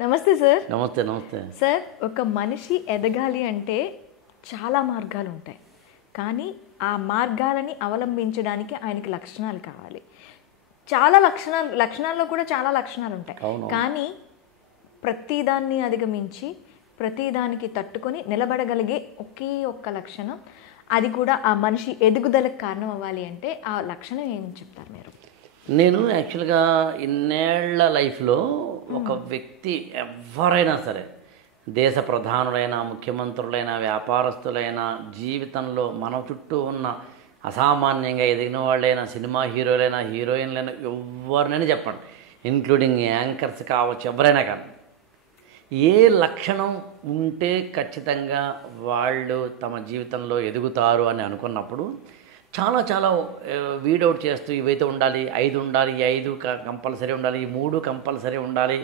నమస్తే సార్. నమస్తే నమస్తే సార్, ఒక మనిషి ఎదగాలి అంటే చాలా మార్గాలు ఉంటాయి, కానీ ఆ మార్గాలని అవలంబించడానికి ఆయనకి లక్షణాలు కావాలి. చాలా లక్షణాల్లో కూడా చాలా లక్షణాలు ఉంటాయి, కానీ ప్రతిదాన్ని అధిగమించి ప్రతిదానికి తట్టుకొని నిలబడగలిగే ఒకే ఒక్క లక్షణం, అది కూడా ఆ మనిషి ఎదుగుదలకు కారణం అవ్వాలి అంటే ఆ లక్షణం ఏమి చెప్తారు మీరు? నేను యాక్చువల్గా ఇన్నేళ్ల లైఫ్లో ఒక వ్యక్తి ఎవరైనా సరే, దేశ ప్రధానులైన, ముఖ్యమంత్రులైన, వ్యాపారస్తులైన, జీవితంలో మన చుట్టూ ఉన్న అసామాన్యంగా ఎదిగిన వాళ్ళైనా, సినిమా హీరోలైనా, హీరోయిన్లైనా, ఎవరినైనా చెప్పండి, ఇంక్లూడింగ్ యాంకర్స్ కావచ్చు, ఎవరైనా కానీ, ఏ లక్షణం ఉంటే ఖచ్చితంగా వాళ్ళు తమ జీవితంలో ఎదుగుతారు అని అనుకున్నప్పుడు చాలా చాలా వీడౌట్ చేస్తూ ఇవైతే ఉండాలి, 5 ఉండాలి, 5 కంపల్సరీ ఉండాలి, 3 కంపల్సరీ ఉండాలి,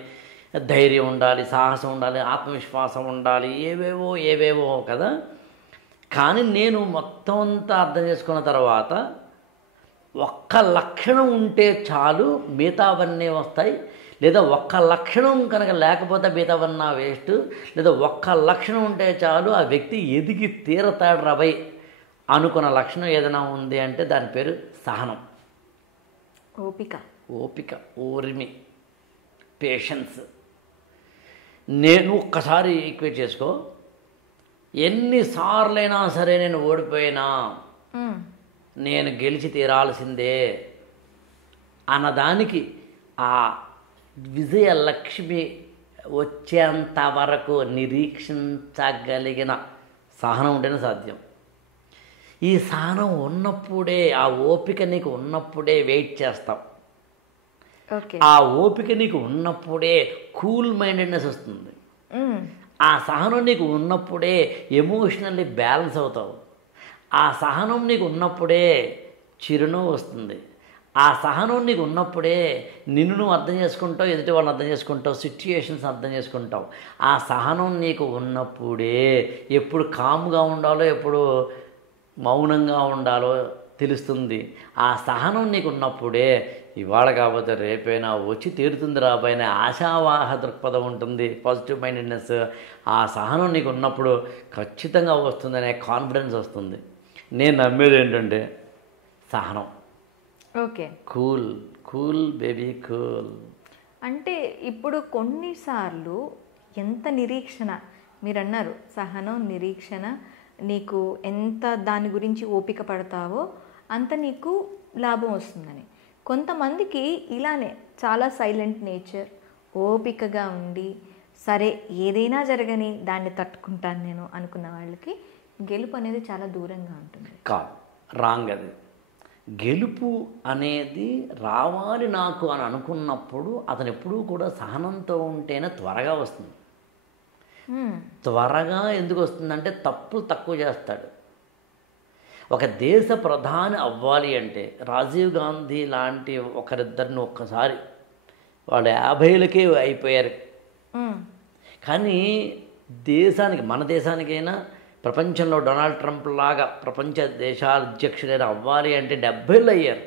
ధైర్యం ఉండాలి, సాహసం ఉండాలి, ఆత్మవిశ్వాసం ఉండాలి, ఏవేవో కదా. కానీ నేను మొత్తం అంతా అర్థం చేసుకున్న తర్వాత ఒక్క లక్షణం ఉంటే చాలు, మిగతావన్నీ వస్తాయి. లేదా ఒక్క లక్షణం కనుక లేకపోతే మిగతావన్నా వేస్ట్. లేదా ఒక్క లక్షణం ఉంటే చాలు, ఆ వ్యక్తి ఎదిగి తీరతాడు రాబోయ్ అనుకున్న లక్షణం ఏదైనా ఉంది అంటే దాని పేరు సహనం, ఓపిక, ఓర్మి, పేషెన్స్. నేను ఒక్కసారి ఈక్వేట్ చేసుకో, ఎన్నిసార్లైనా సరే నేను ఓడిపోయినా నేను గెలిచి తీరాల్సిందే అన్నదానికి ఆ విజయ లక్ష్మి వచ్చేంత వరకు నిరీక్షించగలిగిన సహనం ఉంటేనే సాధ్యం. ఈ సహనం ఉన్నప్పుడే, ఆ ఓపిక నీకు ఉన్నప్పుడే వెయిట్ చేస్తాం. ఆ ఓపిక నీకు ఉన్నప్పుడే కూల్ మైండెడ్నెస్ వస్తుంది. ఆ సహనం నీకు ఉన్నప్పుడే ఎమోషనల్లీ బ్యాలెన్స్ అవుతావు. ఆ సహనం నీకు ఉన్నప్పుడే చిరునవ్వు వస్తుంది. ఆ సహనం నీకు ఉన్నప్పుడే నిన్ను నువ్వు అర్థం చేసుకుంటావు, ఎదుటి వాళ్ళని అర్థం చేసుకుంటావు, సిచ్యుయేషన్స్ అర్థం చేసుకుంటావు. ఆ సహనం నీకు ఉన్నప్పుడే ఎప్పుడు కామ్గా ఉండాలో, ఎప్పుడు మౌనంగా ఉండాలో తెలుస్తుంది. ఆ సహనం నీకు ఉన్నప్పుడే ఇవాళ కాకపోతే రేపైనా వచ్చి తీరుతుంది రాబోయే ఆశావాహ దృక్పథం ఉంటుంది, పాజిటివ్ మైండెడ్నెస్. ఆ సహనం నీకు ఉన్నప్పుడు ఖచ్చితంగా వస్తుందనే కాన్ఫిడెన్స్ వస్తుంది. నేను నమ్మేది ఏంటంటే సహనం. Cool baby cool. అంటే ఇప్పుడు కొన్నిసార్లు ఎంత నిరీక్షణ, మీరు అన్నారు సహనం, నిరీక్షణ, నీకు ఎంత దాని గురించి ఓపిక పడతావో అంత నీకు లాభం వస్తుందని. కొంతమందికి ఇలానే చాలా సైలెంట్ నేచర్, ఓపికగా ఉండి సరే ఏదైనా జరగని దాన్ని తట్టుకుంటాను నేను అనుకున్న వాళ్ళకి గెలుపు అనేది చాలా దూరంగా ఉంటుంది. రాంగ్. అది గెలుపు అనేది రావాలి నాకు అని అనుకున్నప్పుడు అతను ఎప్పుడూ కూడా సహనంతో ఉంటేనే త్వరగా వస్తుంది. త్వరగా ఎందుకు వస్తుందంటే తప్పులు తక్కువ చేస్తాడు. ఒక దేశ ప్రధాని అవ్వాలి అంటే రాజీవ్ గాంధీ లాంటి ఒకరిద్దరిని ఒక్కసారి వాళ్ళు 50లకే అయిపోయారు. కానీ దేశానికి, మన దేశానికైనా, ప్రపంచంలో డొనాల్డ్ ట్రంప్ లాగా ప్రపంచ దేశాల అధ్యక్షుడైనా అవ్వాలి అంటే 70 అయ్యారు.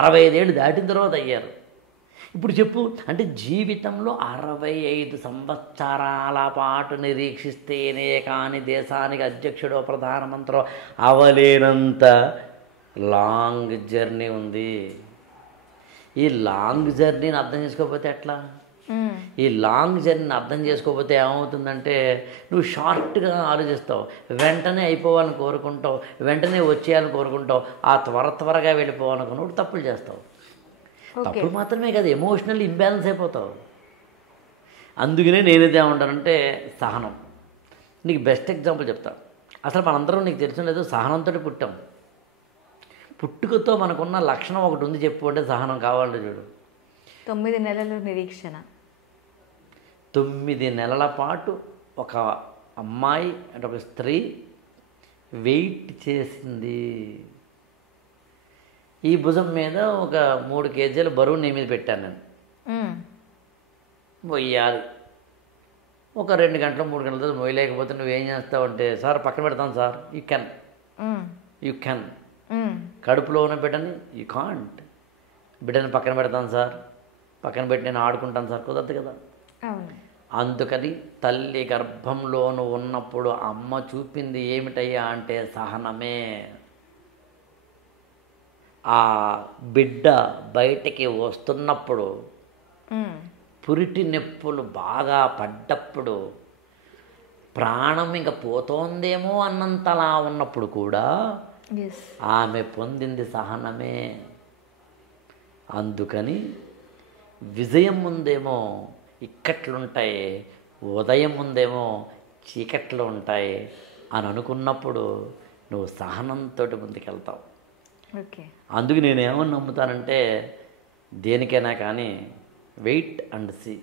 65 ఏళ్ళు దాటిన తర్వాత అయ్యారు. ఇప్పుడు చెప్పు, అంటే జీవితంలో 65 సంవత్సరాల పాటు నిరీక్షిస్తేనే కానీ దేశానికి అధ్యక్షుడో ప్రధానమంత్రో అవలేనంత లాంగ్ జర్నీ ఉంది. ఈ లాంగ్ జర్నీని అర్థం చేసుకోకపోతే ఎట్లా? ఈ లాంగ్ జర్నీని అర్థం చేసుకోకపోతే ఏమవుతుందంటే నువ్వు షార్ట్గా ఆలోచిస్తావు, వెంటనే అయిపోవాలని కోరుకుంటావు, వెంటనే వచ్చేయాలని కోరుకుంటావు, ఆ త్వరగా వెళ్ళిపోవాలనుకున్నప్పుడు తప్పులు చేస్తావు. తప్పులు మాత్రమే కదా, ఎమోషనల్ ఇంబ్యాలెన్స్ అయిపోతావు. అందుకనే నేనేది ఏమంటానంటే సహనం. నీకు బెస్ట్ ఎగ్జాంపుల్ చెప్తా. అసలు మనందరం నీకు తెలిసిన లేదు, సహనంతో పుట్టాం. పుట్టుకతో మనకున్న లక్షణం ఒకటి ఉంది చెప్పు అంటే సహనం కావాలంటే చూడు. 9 నెలల నిరీక్షణ. 9 నెలల పాటు ఒక అమ్మాయి అంటే ఒక స్త్రీ వెయిట్ చేసింది. ఈ భుజం మీద ఒక 3 కేజీల బరువు నీ మీద పెట్టాను నేను. మొయ్యాలి. ఒక 2 గంటలు 3 గంటల తర్వాత మొయ్యలేకపోతే నువ్వేం చేస్తావు అంటే, సార్ పక్కన పెడతాను సార్. You can. కడుపులో ఉన్న బిడ్డని యూ కాంట్. బిడ్డని పక్కన పెడతాను సార్, పక్కన పెట్టి నేను ఆడుకుంటాను సార్, కుదరదు కదా. అవును. అందుకని తల్లి గర్భంలోను ఉన్నప్పుడు అమ్మ చూపింది ఏమిటయ్యా అంటే సహనమే. ఆ బిడ్డ బయటికి వస్తున్నప్పుడు పురిటి నొప్పులు బాగా పడ్డప్పుడు ప్రాణం ఇంక పోతోందేమో అన్నంతలా ఉన్నప్పుడు కూడా ఆమె పొందింది సహనమే. అందుకని విజయం ముందేమో ఇక్కట్లుంటాయి, ఉదయం ముందేమో చీకట్లు ఉంటాయి అని అనుకున్నప్పుడు నువ్వు సహనంతో ముందుకెళ్తావు. ఓకే. అందుకు నేనేమని నమ్ముతానంటే దేనికైనా కానీ వెయిట్ అండ్ సీ.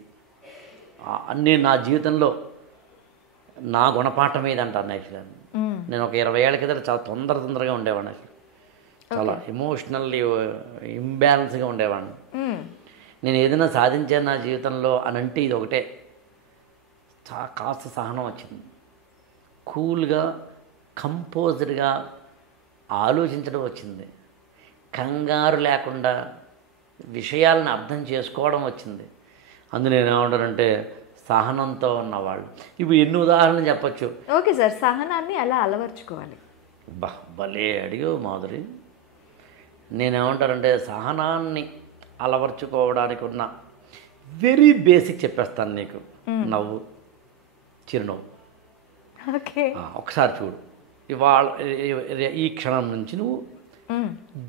నేను నా జీవితంలో నా గుణపాఠం మీద అంటాను. యాక్చువల్గా నేను ఒక 20 ఏళ్ళ కింద చాలా తొందరగా ఉండేవాడిని. అసలు చాలా ఎమోషనల్లీ ఇంబ్యాలెన్స్గా ఉండేవాడిని. నేను ఏదైనా సాధించాను నా జీవితంలో అని అంటే ఇది ఒకటే, కాస్త సహనం వచ్చింది. కూల్గా కంపోజ్డ్గా ఆలోచించడం వచ్చింది. కంగారు లేకుండా విషయాలను అర్థం చేసుకోవడం వచ్చింది. అందు నేను ఏమంటానంటే సహనంతో ఉన్నవాళ్ళు. ఇప్పుడు ఎన్ని ఉదాహరణలు చెప్పచ్చు. ఓకే సార్, సహనాన్ని అలా అలవర్చుకోవాలి. భలే అడిగావు మాధురి. నేనేమంటానంటే సహనాన్ని అలవర్చుకోవడానికి ఉన్న వెరీ బేసిక్ చెప్పేస్తాను నీకు. నవ్వు, చిరునవ్వు. ఓకే. ఒకసారి చూడు, ఇవాళ ఈ క్షణం నుంచి నువ్వు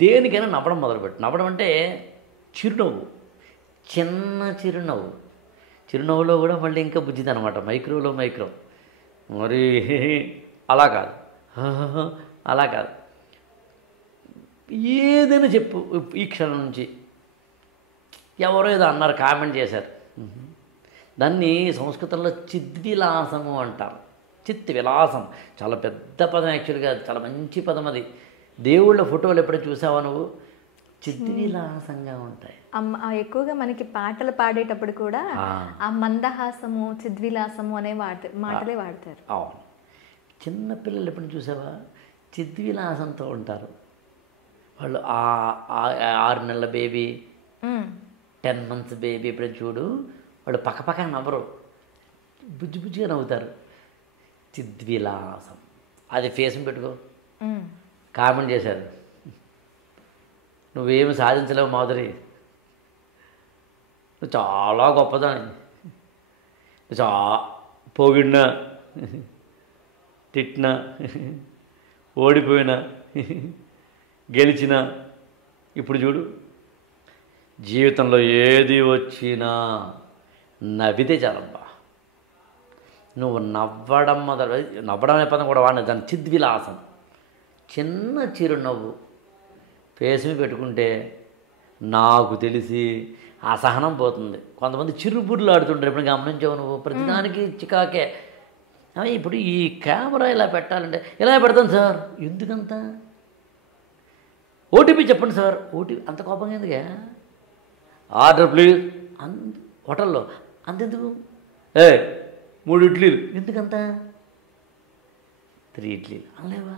దేనికైనా నవ్వడం మొదలుపెట్టు. నవ్వడం అంటే చిరునవ్వు, చిన్న చిరునవ్వు. చిరునవ్వులో కూడా మళ్ళీ ఇంకా బుజ్జిది అనమాట, మైక్రో. మరి అలా కాదు, అలా కాదు. ఏదైనా చెప్పు. ఈ క్షణం నుంచి ఎవరో ఏదో అన్నారు, కామెంట్ చేశారు, దాన్ని సంస్కృతంలో చిద్విలాసము అంటారు. చిత్ విలాసం చాలా పెద్ద పదం. యాక్చువల్గా చాలా మంచి పదం అది. దేవుళ్ళ ఫోటోలు ఎప్పుడైనా చూసావా నువ్వు? చిద్విలాసంగా ఉంటాయి. ఎక్కువగా మనకి పాటలు పాడేటప్పుడు కూడా ఆ మందహాసము, చిద్విలాసము అనే మాటలే వాడతారు. అవును. చిన్నపిల్లలు ఎప్పుడు చూసావా? చిద్విలాసంతో ఉంటారు వాళ్ళు. 6 నెలల బేబీ, 10 months బేబీ ఎప్పుడు చూడు, వాళ్ళు పక్కపక్క నవ్వరు, బుజ్జిగా నవ్వుతారు. చిద్విలాసం. అది ఫేస్ని పెట్టుకో. కామెంట్ చేశారు, నువ్వేమి సాధించలేవు మాధురి, నువ్వు చాలా గొప్పదాన్ని, పోగిడినా, తిట్టినా, ఓడిపోయినా, గెలిచినా, ఇప్పుడు చూడు జీవితంలో ఏది వచ్చినా నవ్వితే చాలబ్బా. నువ్వు నవ్వడం నవ్వడం అనే పదం కూడా వాడిన, దాని చిద్విలాసం. చిన్న చిరునవ్వు ఫేస్ పెట్టుకుంటే నాకు తెలిసి అసహనం పోతుంది. కొంతమంది చిరుబుర్లు ఆడుతుంటారు, ఎప్పుడు గమనించావు నువ్వు? ప్రతిదానికి చికాకే. ఇప్పుడు ఈ కెమెరా ఇలా పెట్టాలంటే ఇలా పెడతాను సార్, ఎందుకంత? ఓటీపీ చెప్పండి సార్, ఓటీపీ అంత కోపంగా ఎందుకే? ఆర్డర్ ప్లీజ్ హోటల్లో అంతెందుకు? 3 ఇడ్లీలు ఎందుకంత? 3 ఇడ్లీలు అనలేవా?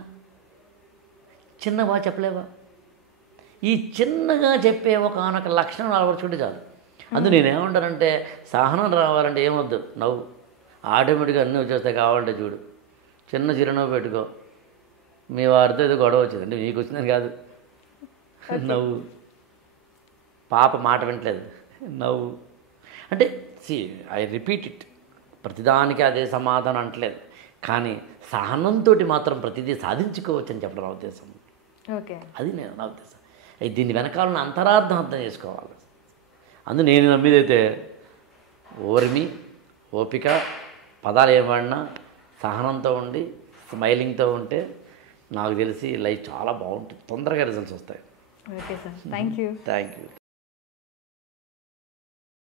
చిన్నవా చెప్పలేవా? ఈ చిన్నగా చెప్పే ఒకనొక లక్షణం అలవర్చుకుంటే చాలు. అందుకు నేనేమంటానంటే సహనం రావాలంటే ఏమొద్దు, నవ్వు. ఆటోమేటిక్గా అన్నీ వచ్చేస్తాయి. కావాలంటే చూడు, చిన్న చిరునవ్వు పెట్టుకో. మీ వారితో ఏదో గొడవ వచ్చింది అంటే మీకు వచ్చిందని కాదు, నవ్వు. పాప మాట వింటలేదు, నవ్వు. అంటే ఐ రిపీట్ ఇట్, ప్రతిదానికి అదే సమాధానం అంటలేదు, కానీ సహనంతో మాత్రం ప్రతిదీ సాధించుకోవచ్చు అని చెప్పడం నా ఉద్దేశం. ఓకే, అది నా ఉద్దేశం. దీని వెనకాల అంతరార్థం అర్థం చేసుకోవాలి. అందు నేను నమ్మేదైతే ఓర్మి, ఓపిక, పదాలు ఏమన్నా సహనంతో ఉండి స్మైలింగ్తో ఉంటే నాకు తెలిసి లైఫ్ చాలా బాగుంటుంది, తొందరగా రిజల్ట్స్ వస్తాయి. Okay sir, thank you.